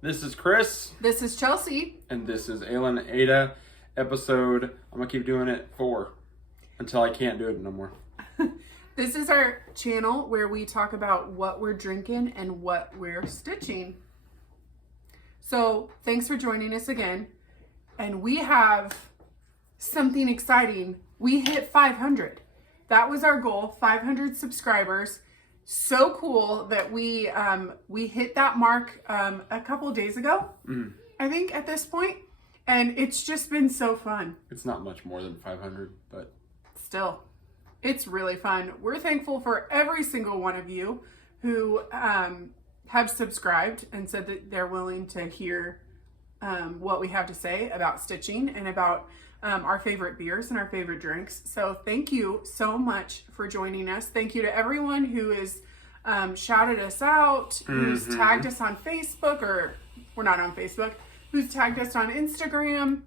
This is Chris. This is Chelsea. And this is Aylin Ada episode. I'm going to keep doing it 4 until I can't do it no more. This is our channel where we talk about what we're drinking and what we're stitching. So thanks for joining us again. And we have something exciting. We hit 500. That was our goal, 500 subscribers. So cool that we hit that mark a couple days ago, I think, at this point. And it's just been so fun. It's not much more than 500, but still, it's really fun. We're thankful for every single one of you who have subscribed and said that they're willing to hear what we have to say about stitching and about our favorite beers and our favorite drinks. So thank you so much for joining us. Thank you to everyone who has shouted us out, who's tagged us on Facebook, or we're not on Facebook, who's tagged us on Instagram.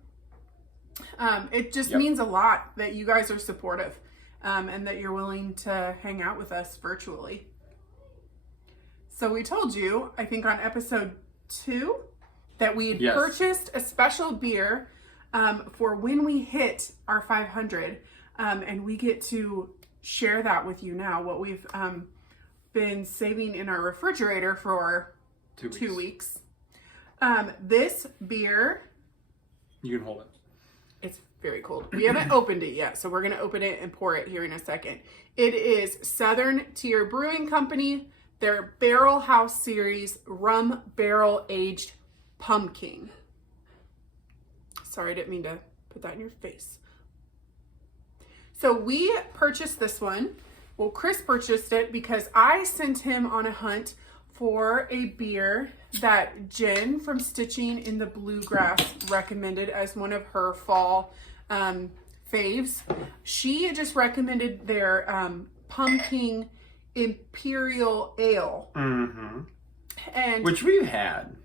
It just means a lot that you guys are supportive and that you're willing to hang out with us virtually. So we told you, I think on episode 2, that we had purchased a special beer for when we hit our 500, and we get to share that with you now, what we've been saving in our refrigerator for 2 weeks. This beer, you can hold it. it's very cold. We haven't opened it yet, so we're going to open it and pour it here in a second. It is Southern Tier Brewing Company, their Barrel House Series Rum Barrel Aged Pumpking. Sorry, I didn't mean to put that in your face. So we purchased this one. Well, Chris purchased it because I sent him on a hunt for a beer that Jen from Stitching in the Bluegrass recommended as one of her fall faves. She just recommended their pumpkin imperial ale. And which we've had.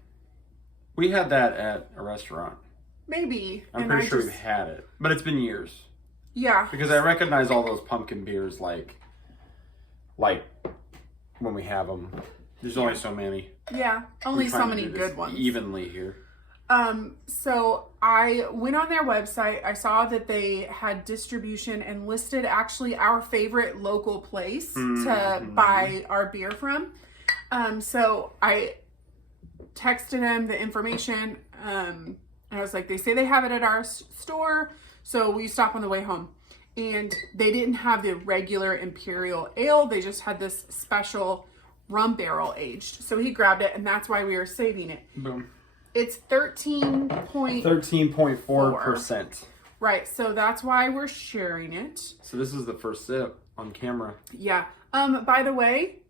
We had that at a restaurant. Maybe. I'm pretty sure we've had it, but it's been years. Yeah. Because I recognize all those pumpkin beers like when we have them. There's only so many. Yeah, only so many good ones. Evenly here. So I went on their website. I saw that they had distribution and listed actually our favorite local place to buy our beer from. So I texted him the information. And I was like, they say they have it at our store. So we stop on the way home. And they didn't have the regular imperial ale. They just had this special rum barrel aged. So he grabbed it, and that's why we were saving it. Boom. It's 13.4%. Right, so that's why we're sharing it. So this is the first sip on camera. Yeah. By the way,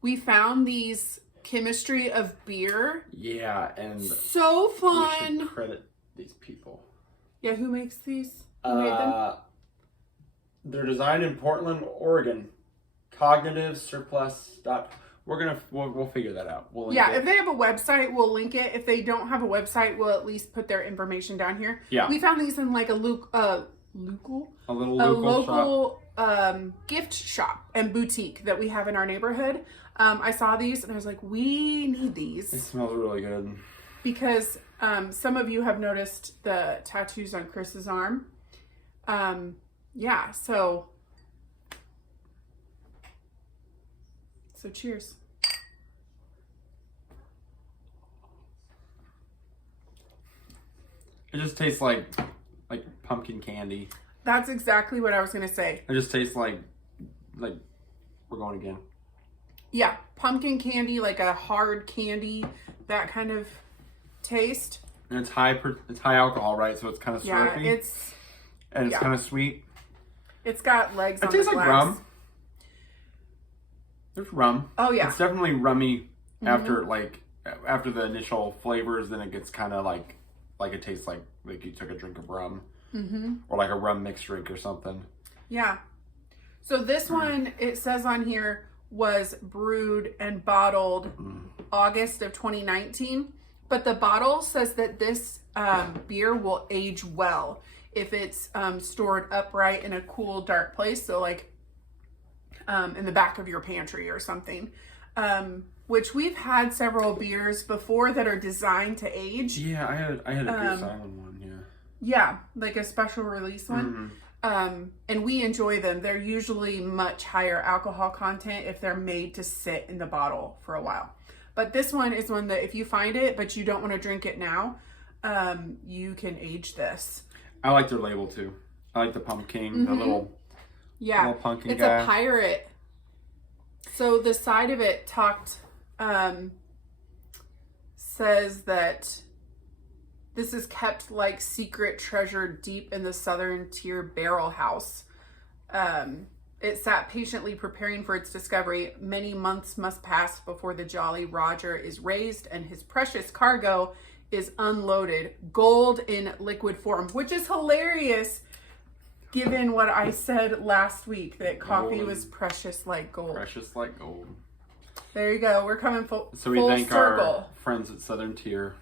we found these chemistry of beer. Yeah, and so fun. We should credit these people. Yeah, who makes these? Who made them? They're designed in Portland, Oregon. Cognitive Surplus. We'll figure that out. We'll link it. If they have a website, we'll link it. If they don't have a website, we'll at least put their information down here. Yeah. We found these in like a local gift shop and boutique that we have in our neighborhood. I saw these and I was like, we need these. It smells really good. Because some of you have noticed the tattoos on Chris's arm. Yeah, so cheers. It just tastes like pumpkin candy. That's exactly what I was going to say. It just tastes like we're going again. Yeah, pumpkin candy, like a hard candy, that kind of taste. And it's high alcohol, right? So it's kind of syrupy. Yeah, it's kind of sweet. It's got legs on the glass. It tastes like rum. There's rum. Oh yeah. It's definitely rummy after the initial flavors. Then it gets kind of like it tastes like you took a drink of rum, or like a rum mixed drink or something. Yeah. So this one, it says on here, was brewed and bottled August of 2019, but the bottle says that this beer will age well if it's stored upright in a cool, dark place. So like in the back of your pantry or something. which we've had several beers before that are designed to age. Yeah, I had a Goose Island one, yeah. Yeah, like a special release one. And we enjoy them. They're usually much higher alcohol content if they're made to sit in the bottle for a while. But this one is one that if you find it, but you don't want to drink it now, you can age this. I like their label too. I like the pumpkin, the little pumpkin it's guy. A pirate. So the side of it says that this is kept like secret treasure deep in the southern Tier Barrel House. It sat patiently preparing for its discovery. Many months must pass before the Jolly Roger is raised and his precious cargo is unloaded. Gold in liquid form, which is hilarious given what I said last week, that coffee was precious like gold. Precious like gold. There you go. We're coming full circle. So we thank our friends at Southern Tier.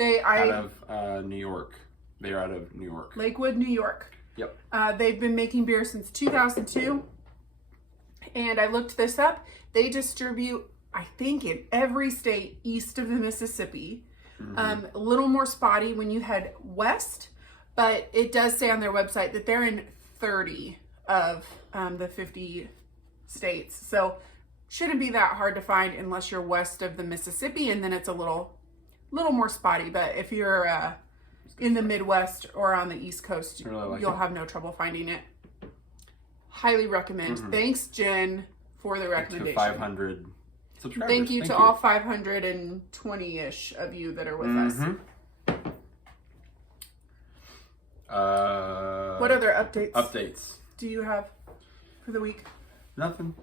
Out of New York. They're out of New York. Lakewood, New York. Yep. They've been making beer since 2002. And I looked this up. They distribute, I think, in every state east of the Mississippi. A little more spotty when you head west. But it does say on their website that they're in 30 of the 50 states. So shouldn't be that hard to find unless you're west of the Mississippi. And then it's a little more spotty. But if you're in the Midwest or on the East Coast, you'll have no trouble finding it. Highly recommend. Thanks, Jen, for the recommendation. 500 subscribers. Thank you to all 520-ish of you that are with us. What other updates do you have for the week? Nothing.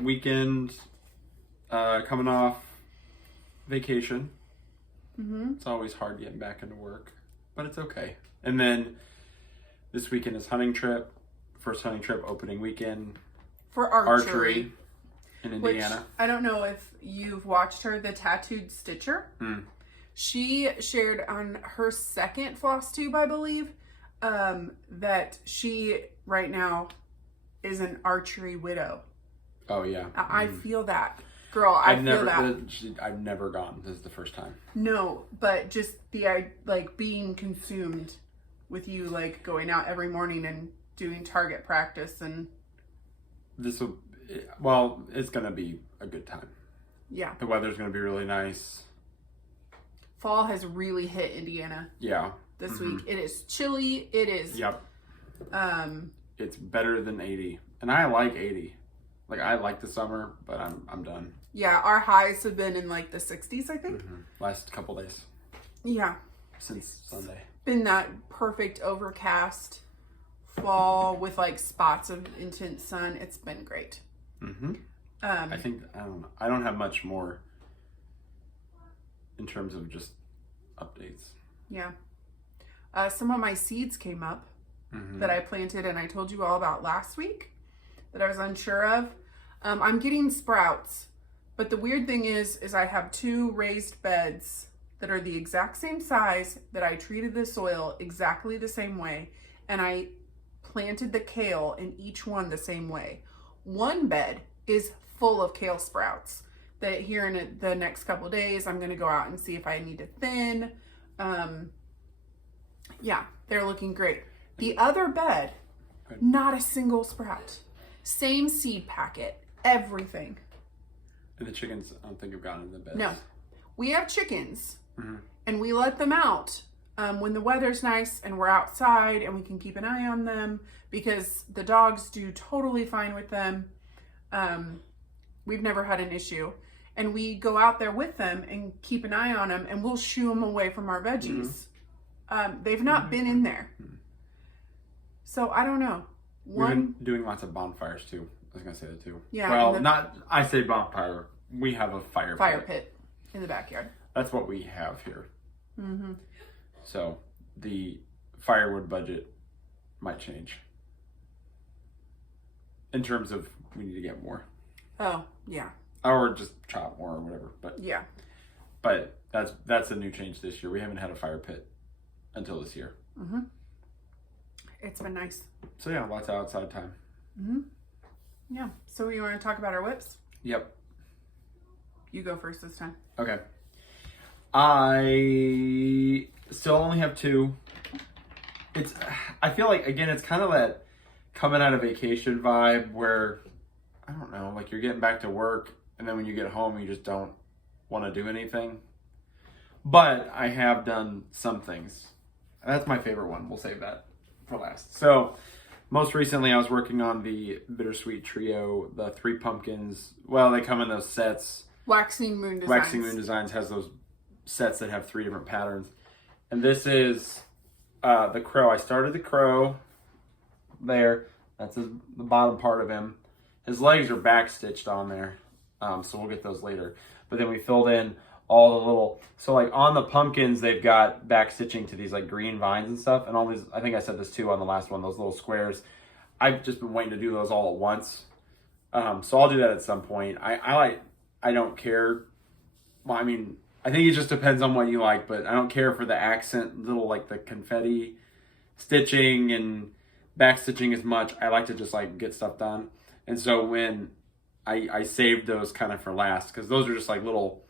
Weekend, coming off vacation. It's always hard getting back into work, but it's okay. And then this weekend is hunting trip. First hunting trip, opening weekend. For archery. In Indiana. Which, I don't know if you've watched her, the Tattooed Stitcher. She shared on her second Flosstube, I believe, that she right now is an archery widow. Oh yeah. I feel that. Girl, I've never gone. This is the first time. No, but just the like being consumed with you, like going out every morning and doing target practice, and it's gonna be a good time. Yeah. The weather's gonna be really nice. Fall has really hit Indiana. Yeah. This week. It is chilly. It is. Yep. It's better than 80. And I like 80. Like, I like the summer, but I'm done. Yeah, our highs have been in like the 60s, I think. Last couple days. Yeah. Since Sunday. Been that perfect overcast fall with like spots of intense sun. It's been great. I don't know. I don't have much more in terms of just updates. Yeah. Some of my seeds came up that I planted and I told you all about last week that I was unsure of. I'm getting sprouts, but the weird thing is I have 2 raised beds that are the exact same size, that I treated the soil exactly the same way, and I planted the kale in each one the same way. One bed is full of kale sprouts that here in the next couple days, I'm going to go out and see if I need to thin. Yeah, they're looking great. The other bed, not a single sprout. Same seed packet, everything. And the chickens, I don't think have gotten in the beds. No. We have chickens, and we let them out when the weather's nice and we're outside and we can keep an eye on them, because the dogs do totally fine with them. We've never had an issue. And we go out there with them and keep an eye on them, and we'll shoo them away from our veggies. They've not been in there. So I don't know. We've been doing lots of bonfires too. I was going to say that too. Yeah. Well, I say bonfire. We have a fire pit in the backyard. That's what we have here. So the firewood budget might change. In terms of we need to get more. Oh, yeah. Or just chop more or whatever. But yeah. But that's a new change this year. We haven't had a fire pit until this year. It's been nice. So yeah, lots of outside time. Yeah. So you want to talk about our whips? Yep. You go first this time. Okay. I still only have 2. I feel like, again, it's kind of that coming out of vacation vibe where, I don't know, like you're getting back to work and then when you get home, you just don't want to do anything. But I have done some things. That's my favorite one. We'll save that for last. So, most recently I was working on the Bittersweet Trio, the 3 pumpkins. Well, they come in those sets. Waxing Moon Designs. Waxing Moon Designs has those sets that have 3 different patterns. And this is the crow. I started the crow there. That's the bottom part of him. His legs are back stitched on there. So we'll get those later. But then we filled in all the little, so like on the pumpkins, they've got back stitching to these like green vines and stuff. And all these, I think I said this too on the last one, those little squares. I've just been waiting to do those all at once. So I'll do that at some point. I don't care. Well, I mean, I think it just depends on what you like, but I don't care for the accent, little like the confetti stitching and back stitching as much. I like to just like get stuff done. And so when I saved those kind of for last, because those are just like little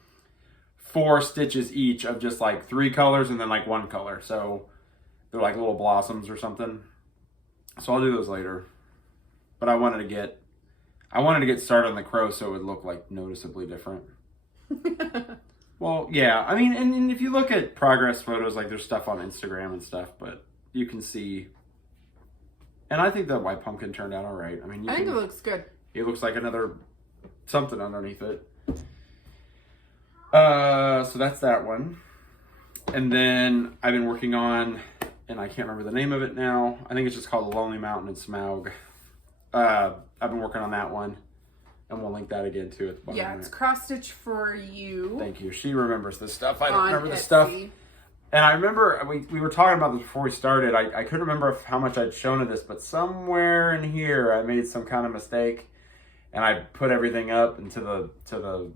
4 stitches each of just like 3 colors and then like 1 color. So they're like little blossoms or something. So I'll do those later. But I wanted to get started on the crow so it would look like noticeably different. Well, yeah. I mean, and if you look at progress photos, like there's stuff on Instagram and stuff, but you can see. And I think the white pumpkin turned out all right. I mean, I think it looks good. It looks like another something underneath it. So that's that one. And then I've been working on, and I can't remember the name of it now. I think it's just called The Lonely Mountain in Smaug. I've been working on that one. And we'll link that again too at the bottom. Yeah, it's cross stitch for you. Thank you. She remembers this stuff. I don't remember the stuff. And I remember we were talking about this before we started. I couldn't remember how much I'd shown of this, but somewhere in here I made some kind of mistake, and I put everything up and to the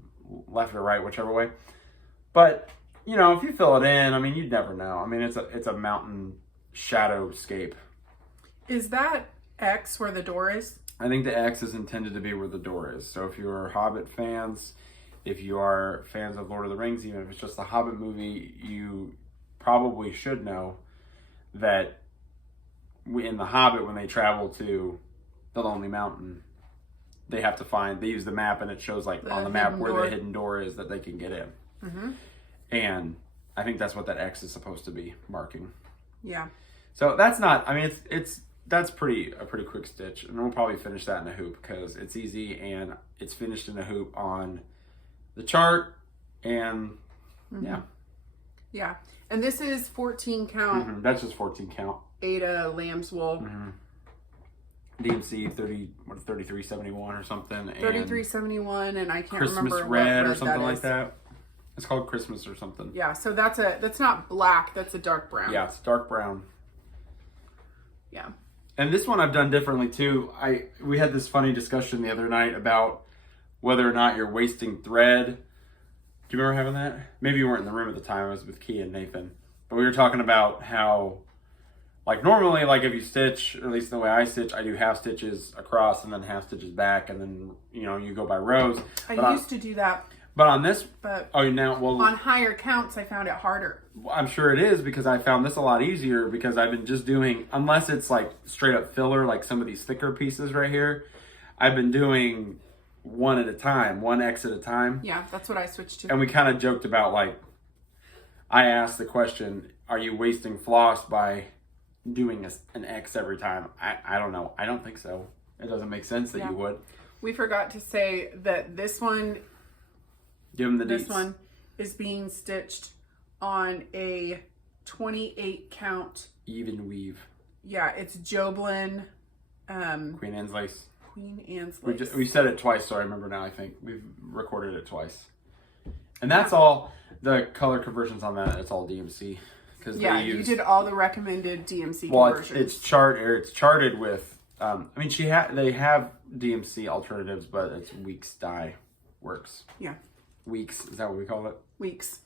left or right, whichever way. But you know, if you fill it in, I mean, you'd never know. I mean, it's a mountain shadowscape. Is that X where the door is? I think the X is intended to be where the door is. So if you are Hobbit fans, if you are fans of Lord of the Rings, even if it's just the Hobbit movie, you probably should know that in the Hobbit, when they travel to the Lonely Mountain, they have to they use the map, and it shows like on the map where the hidden door is that they can get in. Mm-hmm. And I think that's what that X is supposed to be marking. Yeah. So that's not, I mean, that's a pretty quick stitch, and we'll probably finish that in a hoop because it's easy and it's finished in a hoop on the chart, and yeah. And this is 14 count. Mm-hmm. That's just 14 count. Ada lamb's wool. Mm-hmm. DMC 3371 or something. 3371, and I can't Christmas remember red what or something like is. that. It's called Christmas or something. Yeah, so that's not black, that's a dark brown. Yeah, it's dark brown. Yeah. And this one I've done differently too. We had this funny discussion the other night about whether or not you're wasting thread. Do you remember having that? Maybe you weren't in the room at the time. I was with Key and Nathan. But we were talking about how, like normally, like if you stitch, or at least the way I stitch, I do half stitches across and then half stitches back, and then, you know, you go by rows. I used to do that. But on this, but on higher counts, I found it harder. I'm sure it is, because I found this a lot easier because I've been just doing, unless it's like straight up filler, like some of these thicker pieces right here, I've been doing one at a time, one X at a time. Yeah, that's what I switched to. And we kind of joked about, like, I asked the question, are you wasting floss by doing an X every time? I don't know. I don't think so. It doesn't make sense that you would. We forgot to say that this one, give them the this deets. one is being stitched on a 28 count. Even weave. Yeah, it's Joblin. Queen Anne's lace. Queen Anne's lace. We said it twice, so I remember now, I think. We've recorded it twice. And that's all, the color conversions on that, it's all DMC. You did all the recommended DMC conversions. It's charted with, I mean, they have DMC alternatives, but it's Weeks dye works. Yeah. Weeks, is that what we call it? Weeks.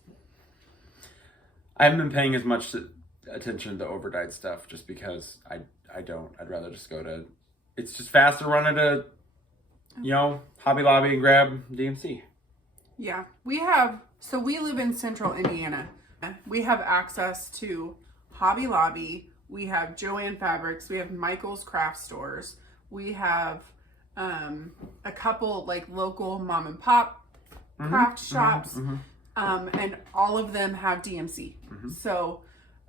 I haven't been paying as much attention to overdyed stuff just because I don't. I'd rather just go to, it's just faster run at a, Hobby Lobby and grab DMC. Yeah, we live in central Indiana. We have access to Hobby Lobby. We have Joann Fabrics. We have Michael's Craft Stores. We have a couple like local mom and pop craft shops. And all of them have DMC. So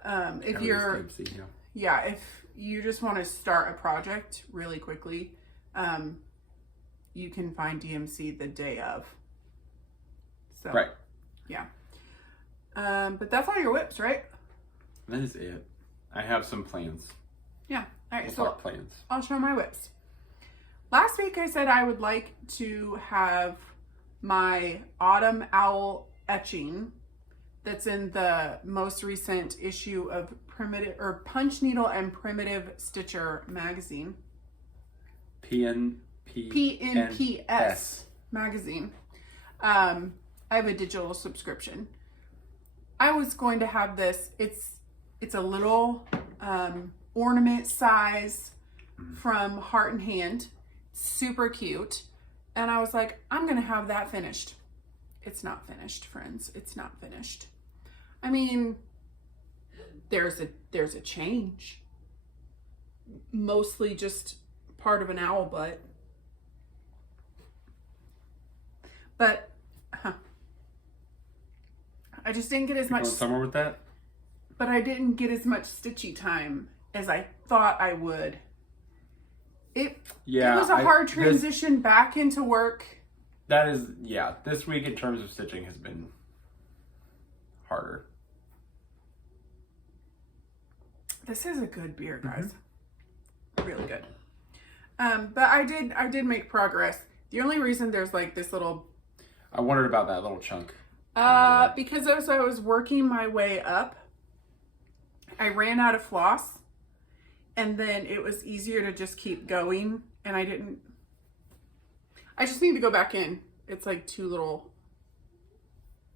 if you're, DMC, if you just want to start a project really quickly, you can find DMC the day of. So, right. Yeah. But that's all your whips, right? That is it. I have some plans. Yeah. All right. We'll So talk plans. I'll show my whips. Last week I said I would like to have my autumn owl etching that's in the most recent issue of Punch Needle and Primitive Stitcher magazine. PNPS magazine. I have a digital subscription. I was going to have this. It's a little ornament size from Heart and Hand. Super cute. And I was like, I'm going to have that finished. It's not finished, friends. It's not finished. I mean, there's a change. Mostly just part of an owl butt. But I just didn't get as much. Going somewhere with that? But I didn't get as much stitchy time as I thought I would. It was a hard transition back into work. That is, this week in terms of stitching has been harder. This is a good beer, guys. Really good. But I did make progress. The only reason there's like this little... I wondered about that little chunk. Because as I was working my way up, I ran out of floss. And then it was easier to just keep going. And I just need to go back in. It's like 2 little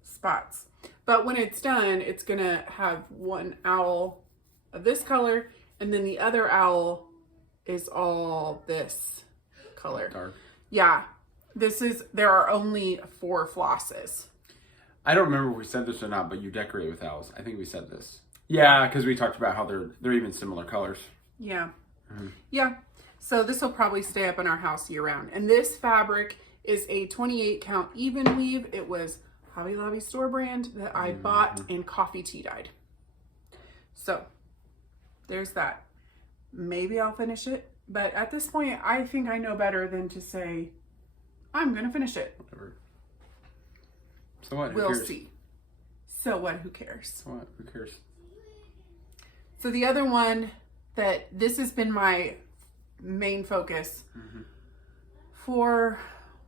spots. But when it's done, it's going to have one owl of this color. And then the other owl is all this color. Dark. Yeah. There are only 4 flosses. I don't remember if we said this or not, but you decorate with owls. I think we said this. Yeah, because we talked about how they're even similar colors. Yeah. Yeah. So this will probably stay up in our house year round. And this fabric is a 28 count even weave. It was Hobby Lobby store brand that I bought and coffee tea dyed. So there's that. Maybe I'll finish it. But at this point, I think I know better than to say, I'm going to finish it. Whatever. So what? We'll see. So what? Who cares? So what? Who cares? So the other one that this has been my main focus for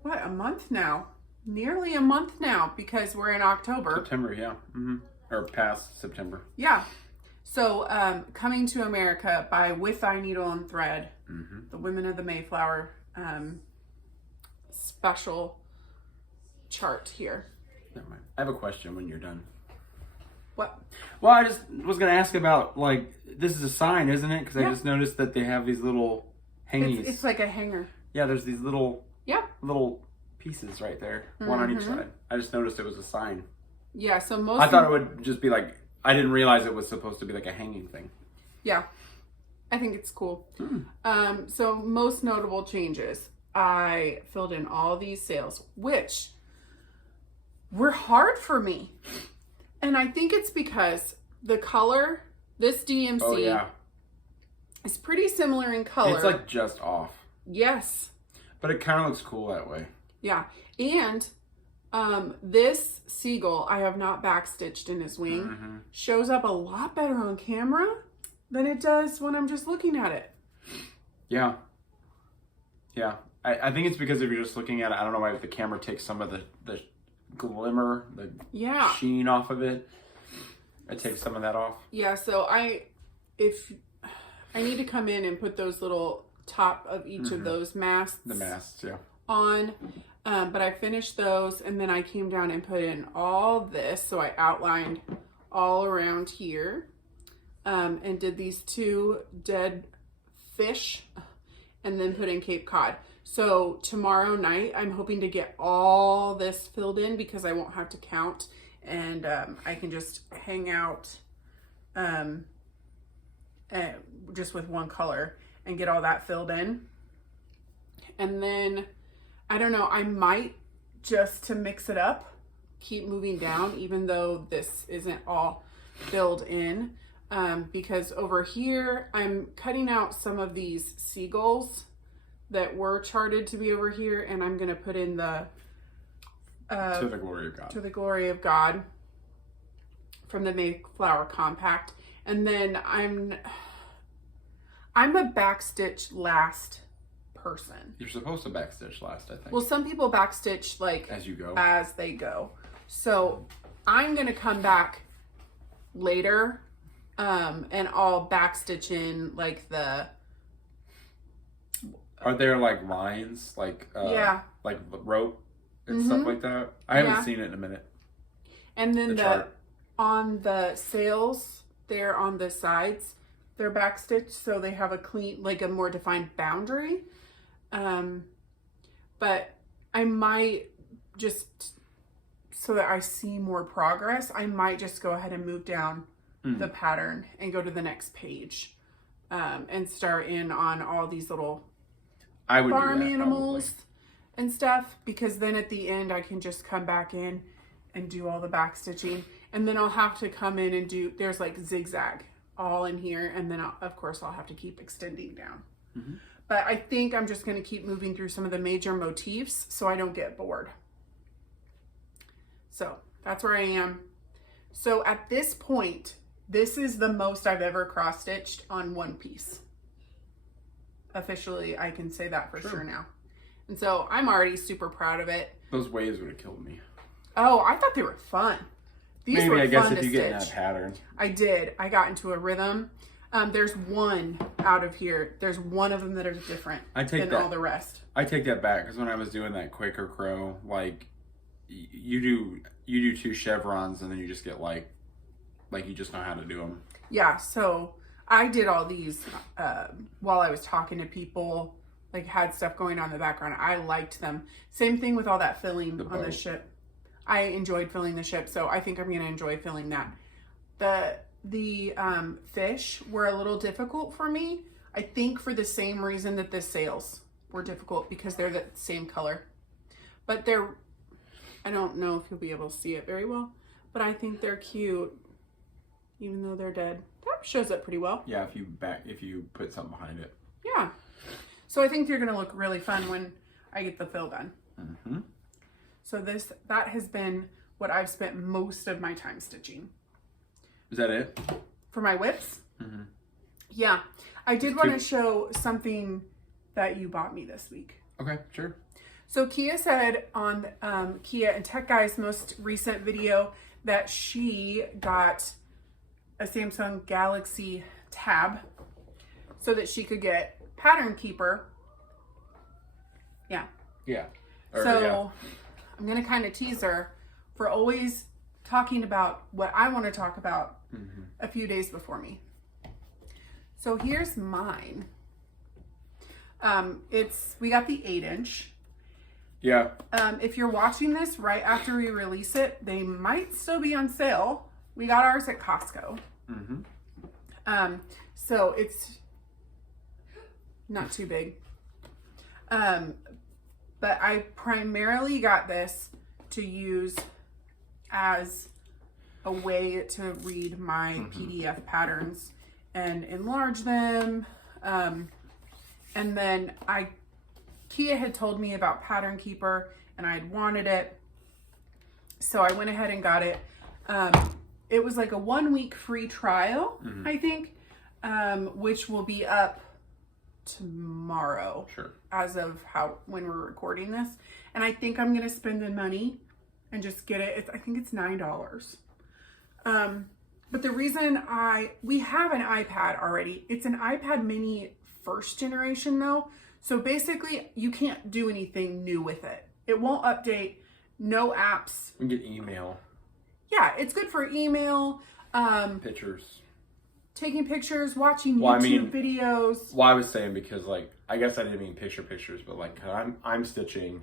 a month now, nearly a month now, because we're in October. September, yeah. Or past September. Yeah. So Coming to America by With Thy Needle and Thread, the Women of the Mayflower special chart here. Never mind. I have a question when you're done. What? Well, I just was going to ask about, like, this is a sign, isn't it? Because I just noticed that they have these little hangies. It's like a hanger. Yeah, there's these little pieces right there, one on each side. I just noticed it was a sign. Yeah, so I thought it would just be like, I didn't realize it was supposed to be like a hanging thing. Yeah, I think it's cool. So most notable changes. I filled in all these sales, which were hard for me. And I think it's because the color, this DMC, is pretty similar in color. It's like just off. Yes. But it kind of looks cool that way. Yeah. And this seagull, I have not backstitched in his wing, shows up a lot better on camera than it does when I'm just looking at it. Yeah. Yeah. I think it's because if you're just looking at it, I don't know why the camera takes some of the glimmer, the sheen off of it. It takes some of that off. Yeah, so I need to come in and put those little top of each of those masts. The masts, on. But I finished those and then I came down and put in all this. So I outlined all around here and did these 2 dead fish and then put in Cape Cod. So tomorrow night, I'm hoping to get all this filled in because I won't have to count, and I can just hang out just with one color and get all that filled in. And then, I don't know, I might, just to mix it up, keep moving down, even though this isn't all filled in. Because over here, I'm cutting out some of these seagulls that were charted to be over here, and I'm going to put in the To the Glory of God. To the Glory of God from the Mayflower Compact. And then I'm a backstitch last person. You're supposed to backstitch last, I think. Well, some people backstitch like as you go. As they go. So I'm going to come back later and I'll backstitch in like the... Are there like lines, like like rope and stuff like that? I haven't seen it in a minute. And then on the sails, they're on the sides, they're backstitched, so they have a clean, like a more defined boundary. But I might just, so that I see more progress, I might just go ahead and move down the pattern and go to the next page and start in on all these little farm animals and stuff, because then at the end I can just come back in and do all the back stitching, and then I'll have to come in and do, there's like zigzag all in here, and then of course I'll have to keep extending down. But I think I'm just going to keep moving through some of the major motifs so I don't get bored. So that's where I am. So at this point, this is the most I've ever cross stitched on one piece. Officially, I can say that for sure now. And so I'm already super proud of it. Those waves would have killed me. Oh, I thought they were fun. These were I guess fun if to you stitch. get in that pattern. I did. I got into a rhythm. There's one out of here. There's one of them that are different than all the rest. I take that back, because when I was doing that Quaker Crow, like you do 2 chevrons and then you just get like you just know how to do them. Yeah. So I did all these while I was talking to people, like had stuff going on in the background. I liked them. Same thing with all that filling on the ship. I enjoyed filling the ship, so I think I'm going to enjoy filling that. The fish were a little difficult for me. I think for the same reason that the sails were difficult, because they're the same color. But I don't know if you'll be able to see it very well, but I think they're cute, even though they're dead. That shows up pretty well. Yeah, if you put something behind it. Yeah. So I think they're going to look really fun when I get the fill done. So that has been what I've spent most of my time stitching. Is that it? For my whips? Yeah. I did want to show something that you bought me this week. Okay, sure. So Kia said on Kia and Tech Guy's most recent video that she got a Samsung Galaxy Tab so that she could get Pattern Keeper. Yeah. Yeah. I'm going to kind of tease her for always talking about what I want to talk about a few days before me. So here's mine. We got the 8-inch. Yeah. If you're watching this right after we release it, they might still be on sale. We got ours at Costco. So it's not too big. But I primarily got this to use as a way to read my PDF patterns and enlarge them. And then Kia had told me about Pattern Keeper and I had wanted it. So I went ahead and got it. It was like a 1-week free trial, I think, which will be up tomorrow. Sure. As of when we're recording this. And I think I'm going to spend the money and just get it. I think it's $9. But the reason we have an iPad already. It's an iPad mini 1st generation though. So basically you can't do anything new with it. It won't update, no apps. You can get email. Yeah, it's good for email. Pictures. taking pictures, watching YouTube videos. Well, I was saying because, like, I guess I didn't mean pictures, but, like, I'm stitching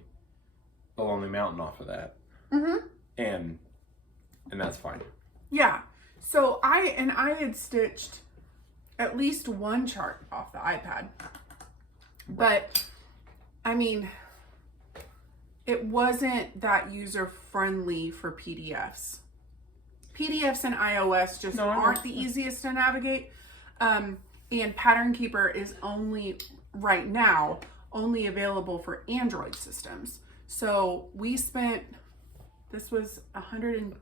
the Lonely Mountain off of that. Mm-hmm. And that's fine. Yeah. So I had stitched at least one chart off the iPad. But, I mean, it wasn't that user-friendly for PDFs. PDFs and iOS just aren't the easiest to navigate. And Pattern Keeper is right now, only available for Android systems. So we spent, this was $110?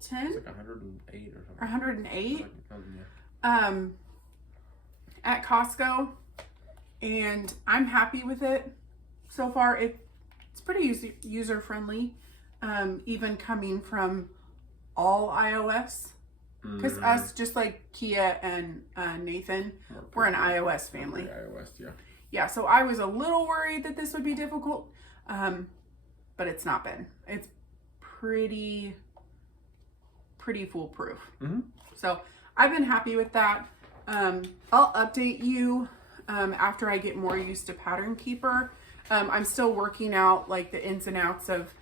It's like 108 or something. 108? At Costco. And I'm happy with it so far. It's pretty user-friendly, even coming from all iOS, because us, just like Kia and Nathan, we're an iOS family. iOS, yeah. Yeah, so I was a little worried that this would be difficult, but it's not been. It's pretty foolproof. Mm-hmm. So I've been happy with that. I'll update you after I get more used to Pattern Keeper. I'm still working out like the ins and outs of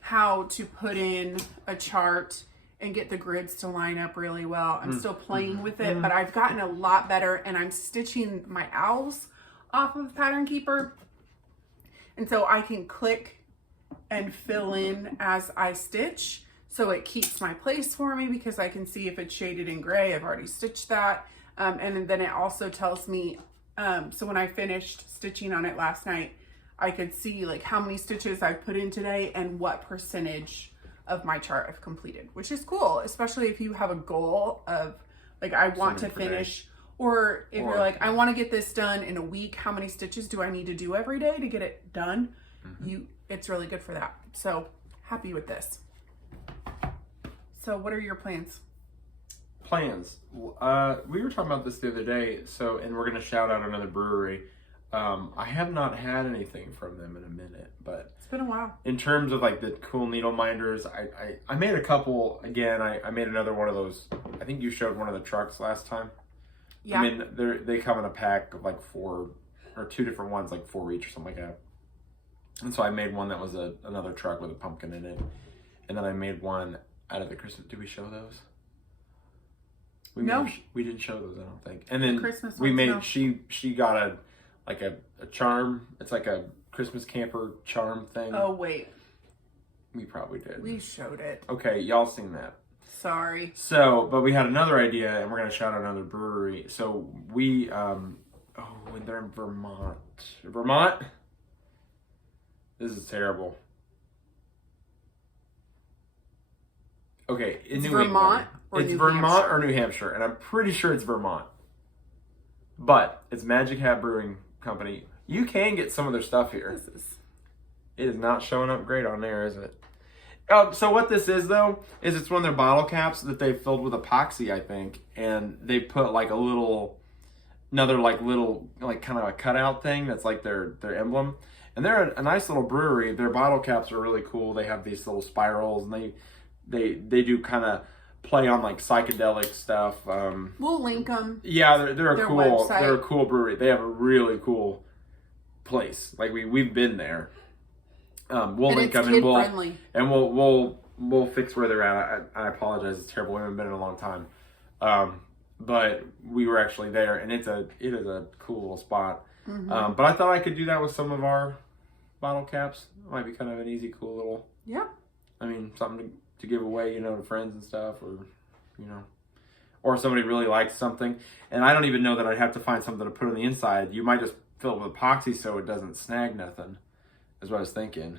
how to put in a chart and get the grids to line up really well. I'm still playing with it, but I've gotten a lot better, and I'm stitching my owls off of Pattern Keeper. And so I can click and fill in as I stitch. So it keeps my place for me because I can see if it's shaded in gray. I've already stitched that. And then it also tells me, so when I finished stitching on it last night, I could see like how many stitches I've put in today and what percentage of my chart I've completed, which is cool, especially if you have a goal of like, I want to finish, or if you're like, I want to get this done in a week, how many stitches do I need to do every day to get it done? It's really good for that. So happy with this. So what are your plans? We were talking about this the other day, and we're going to shout out another brewery. I have not had anything from them in a minute, but it's been a while. In terms of like the cool needle minders, I made a couple again. I made another one of those. I think you showed one of the trucks last time. Yeah. I mean, they come in a pack of like 4 or 2 different ones, like 4 each or something like that. And so I made one that was another truck with a pumpkin in it, and then I made one out of the Christmas. Did we show those? No, we didn't show those, I don't think. And then Christmas we made. No. She got a charm. It's like a Christmas camper charm thing. Oh wait, we probably did. We showed it. Okay, y'all seen that? Sorry. So, but we had another idea, and we're gonna shout out another brewery. So we, when they're in Vermont. Vermont. This is terrible. Okay, in New Vermont England. It's Vermont or New Hampshire, and I'm pretty sure it's Vermont. But it's Magic Hat Brewing Company. You can get some of their stuff here. It is not showing up great on there, is it? So what this is, though, is it's one of their bottle caps that they've filled with epoxy, I think, and they put like another kind of a cutout thing that's like their emblem. And they're a nice little brewery. Their bottle caps are really cool. They have these little spirals, and they do kind of play on like psychedelic stuff. We'll link them. Yeah, they're a cool. Website. They're a cool brewery. They have a really cool place. Like we've been there. We'll link them, and we'll fix where they're at. I apologize. It's terrible. We haven't been in a long time. But we were actually there, and it is a cool little spot. Mm-hmm. But I thought I could do that with some of our bottle caps. It might be kind of an easy, cool little. Yeah. I mean, something to give away, to friends and stuff, or if somebody really likes something. And I don't even know that I'd have to find something to put on the inside. You might just fill it with epoxy so it doesn't snag nothing, is what I was thinking.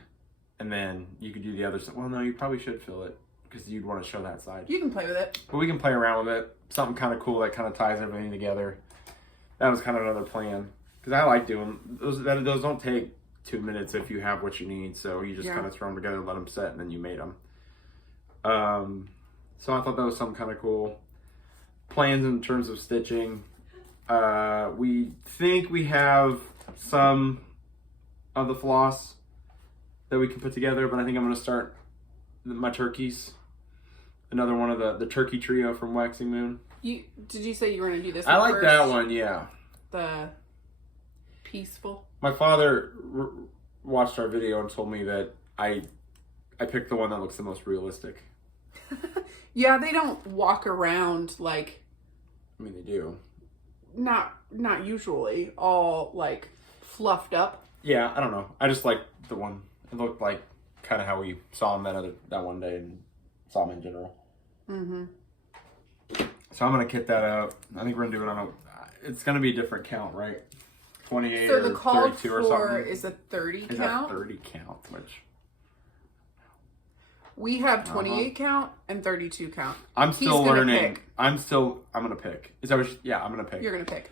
And then you could do the other side. Well, no, you probably should fill it because you'd want to show that side. You can play with it. But we can play around with it. Something kind of cool that kind of ties everything together. That was kind of another plan. Because I like doing those. Those don't take 2 minutes if you have what you need. So you just kind of throw them together and let them set, and then you made them. So I thought that was something kind of cool. Plans in terms of stitching. We think we have some of the floss that we can put together, but I think I'm going to start my turkeys. Another one of the Turkey Trio from Waxing Moon. Did you say you were going to do this I one like first? that one, yeah. The peaceful. My father watched our video and told me that I picked the one that looks the most realistic. Yeah, they don't walk around like... I mean, they do. Not usually all like fluffed up. Yeah, I don't know. I just like the one. It looked like kind of how we saw him that one day and saw him in general. Mm-hmm. So I'm gonna kit that out. I think we're gonna do it on it's gonna be a different count, right? 28 so or the called 32 or something. is a 30 Is count. a 30 count, which we have 28 count and 32 count. I'm still learning. Pick. I'm gonna pick. Is that what? Yeah, I'm gonna pick. You're gonna pick.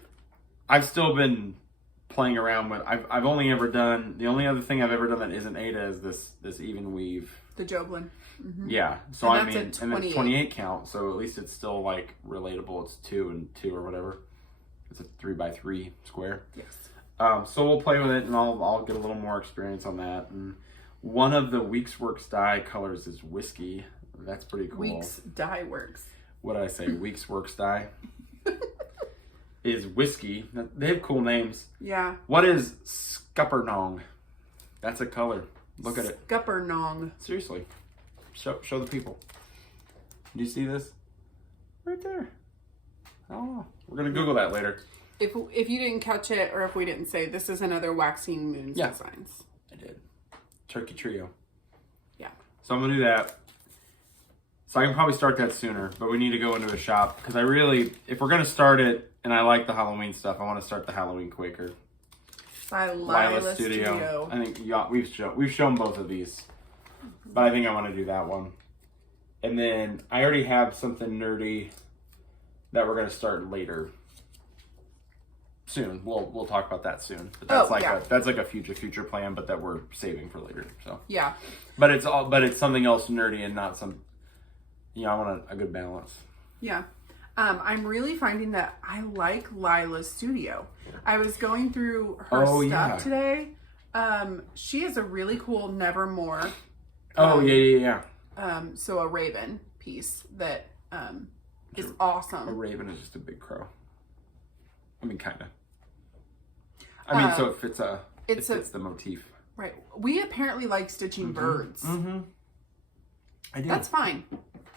I've still been playing around with. I've only ever done the only other thing I've ever done that isn't Ada is this even weave. The Joblin. Mm-hmm. Yeah, so and I mean, and it's 28 count, so at least it's still like relatable. It's 2 and 2 or whatever. It's a 3x3 square. Yes. So we'll play with it, and I'll get a little more experience on that. And one of the Weeks Works dye colors is whiskey. That's pretty cool. Weeks Dye Works. What did I say? Weeks Works dye is whiskey. They have cool names. Yeah. What is Scuppernong? That's a color. Look at it. Scuppernong. Seriously. Show the people. Do you see this? Right there. I don't know. We're going to Google that later. If you didn't catch it, or if we didn't say, this is another Waxing Moon's designs. I did. Turkey Trio. Yeah. So I'm going to do that. So I can probably start that sooner, but we need to go into a shop. Because if we're going to start it, and I like the Halloween stuff, I want to start the Halloween Quaker. By Lila Studio. I think we've shown both of these. But I think I want to do that one. And then I already have something nerdy that we're going to start later. Soon. We'll talk about that soon. But that's like a future plan, but that we're saving for later. So yeah. But it's something else nerdy and not some. I want a good balance. Yeah. I'm really finding that I like Lila's studio. I was going through her stuff today. She has a really cool Nevermore. Yeah. So a raven piece that is awesome. A raven is just a big crow. I mean, kind of. I mean, so it fits the motif. Right. We apparently like stitching birds. Mm-hmm. I do. That's fine.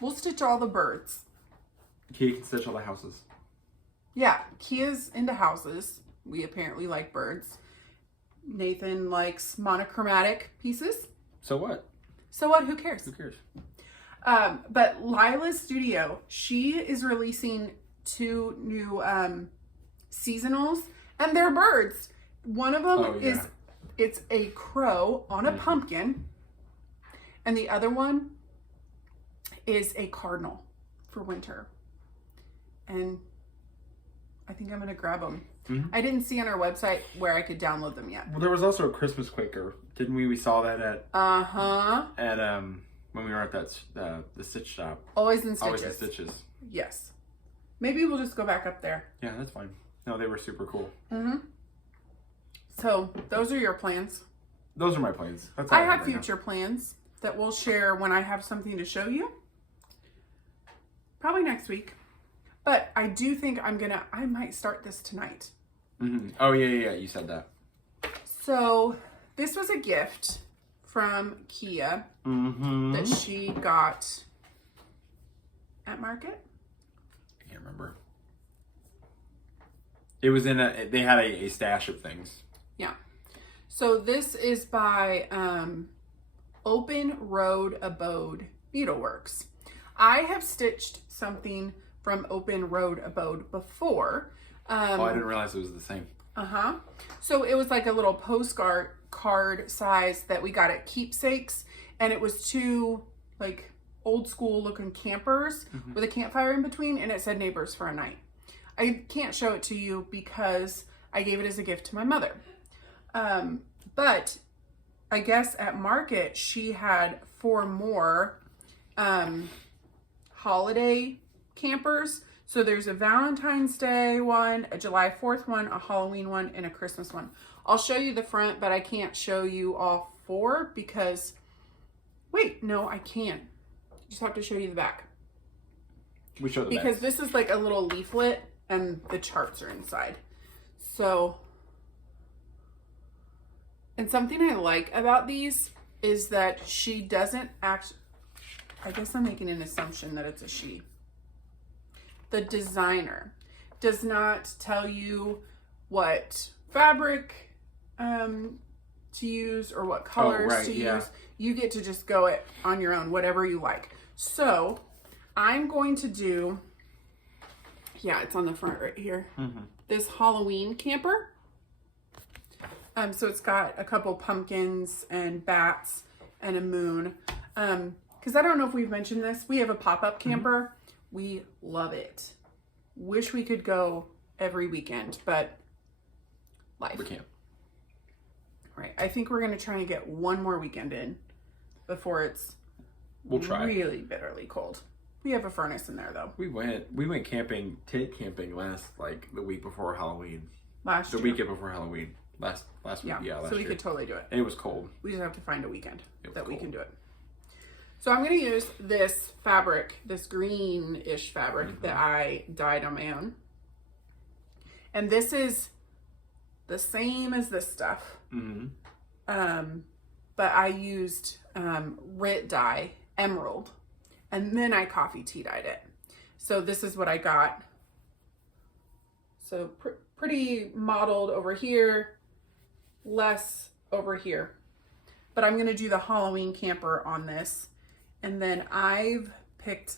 We'll stitch all the birds. Kia can stitch all the houses. Yeah, Kia's into houses. We apparently like birds. Nathan likes monochromatic pieces. So what? So what? Who cares? Who cares? But Lila's Studio, she is releasing 2 new seasonals, and they're birds. One of them it's a crow on a pumpkin, and the other one is a cardinal for winter. And I think I'm going to grab them. Mm-hmm. I didn't see on our website where I could download them yet. Well, there was also a Christmas Quaker. Didn't we? We saw that at... At, when we were at that, the stitch shop. Always in Stitches. Always in Stitches. Yes. Maybe we'll just go back up there. Yeah, that's fine. No, they were super cool. Mm-hmm. So, those are your plans. Those are my plans. That's all I have future plans that we'll share when I have something to show you. Probably next week. But I do think I might start this tonight. Mm-hmm. Oh, yeah, you said that. So, this was a gift from Kia that she got at Market. I can't remember. It was they had a stash of things. Yeah. So, this is by Open Road Abode Needleworks. I have stitched something from Open Road Abode before. I didn't realize it was the same. So it was like a little postcard card size that we got at Keepsakes, and it was 2 like old school looking campers with a campfire in between, and it said neighbors for a night. I can't show it to you because I gave it as a gift to my mother. But I guess at Market she had 4 more holiday campers. So there's a Valentine's Day one, a July 4th one, a Halloween one, and a Christmas one. I'll show you the front, but I can't show you all 4 because, wait, no, I can't. Just have to show you the back. We show the because bags. this is like a little leaflet and the charts are inside. So, and something I like about these is that she doesn't act, I guess I'm making an assumption that it's a she. The designer does not tell you what fabric to use or what colors to use. You get to just go it on your own, whatever you like. So I'm going to do, yeah, it's on the front right here. This Halloween camper. So it's got a couple pumpkins and bats and a moon. Because I don't know if we've mentioned this. We have a pop-up camper. We love it. Wish we could go every weekend, but life. We can't. Right. I think we're going to try and get one more weekend in before it's really bitterly cold. We have a furnace in there though. We went camping, tent camping the week before Halloween. Last year. The weekend before Halloween. Last week. Yeah, last so we year. could totally do it. And it was cold. We just have to find a weekend that we cold. can do it. So I'm going to use this fabric, this greenish fabric that I dyed on my own. And this is the same as this stuff. But I used Rit dye, emerald, and then I coffee tea dyed it. So this is what I got. So pretty mottled over here, less over here. But I'm going to do the Halloween camper on this. And then I've picked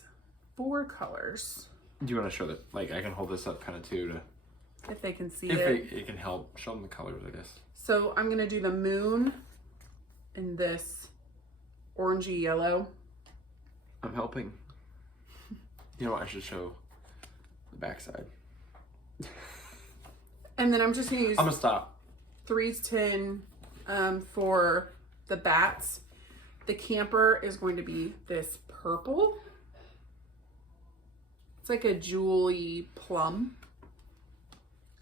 4 colors. Do you want to show that? I can hold this up kind of too if they can see if it. it can help show them the colors, I guess. So I'm going to do the moon in this orangey yellow. I'm helping. You know what? I should show the backside. And then I'm just going to use I'm going to stop. 310 for the bats. The camper is going to be this purple. It's like a jewelry plum.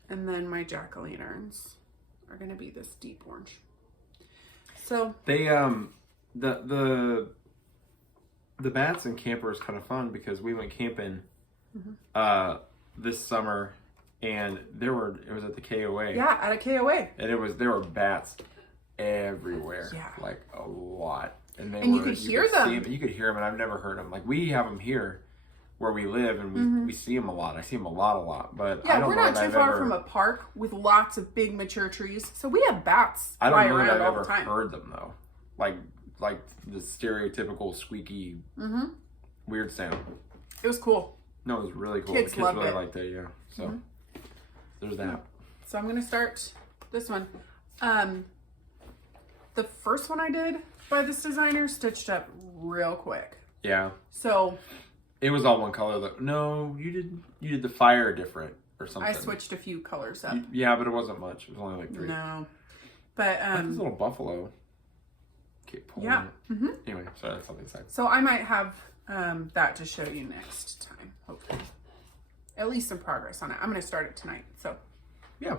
And then my jack-o'-lanterns are going to be this deep orange. So they the bats and camper is kind of fun because we went camping this summer and it was at the KOA. Yeah, at a KOA. And there were bats everywhere. Yeah. Like a lot. And you could hear them. You could hear them, and I've never heard them. Like, we have them here where we live, and we see them a lot. I see them a lot. But yeah, I don't we're know not that too I've far ever, from a park with lots of big mature trees. So we have bats I don't fly know that around I've all the ever time. heard them, though. Like the stereotypical squeaky, weird sound. It was cool. No, it was really cool. Kids the kids loved really it. liked it, yeah. So, there's that. So I'm going to start this one. The first one I did by this designer stitched up real quick. Yeah. So it was all one color. No, you did the fire different or something. I switched a few colors up. Yeah, but it wasn't much. It was only like 3. No. But like this little buffalo. Keep pulling yeah. it. Anyway, sorry, that's something side. So I might have that to show you next time, hopefully. At least some progress on it. I'm going to start it tonight. So yeah.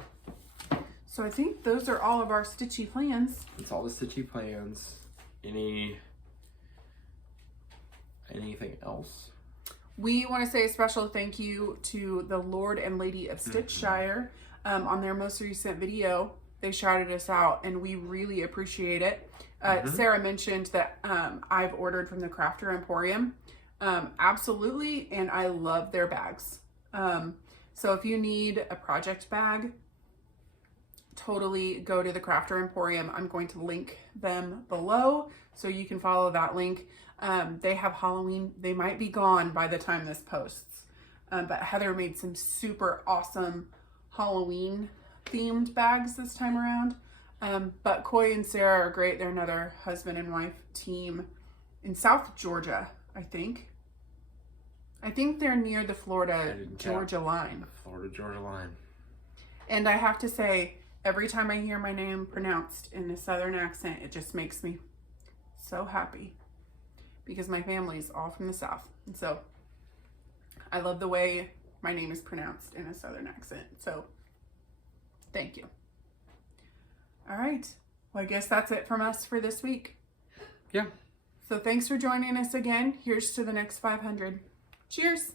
So I think those are all of our stitchy plans. It's all the stitchy plans. Anything else? We want to say a special thank you to the Lord and Lady of Stitchshire. On their most recent video, they shouted us out, and we really appreciate it. Sarah mentioned that I've ordered from the Crafter Emporium. Absolutely, and I love their bags. So if you need a project bag, totally go to the Crafter Emporium. I'm going to link them below so you can follow that link. They have Halloween. They might be gone by the time this posts. But Heather made some super awesome Halloween themed bags this time around. But Coy and Sarah are great. They're another husband and wife team in South Georgia, I think. I think they're near the Florida-Georgia line. The Florida-Georgia line. And I have to say, every time I hear my name pronounced in a Southern accent, it just makes me so happy. Because my family's all from the South. And so I love the way my name is pronounced in a Southern accent. So thank you. All right. Well, I guess that's it from us for this week. Yeah. So thanks for joining us again. Here's to the next 500. Cheers.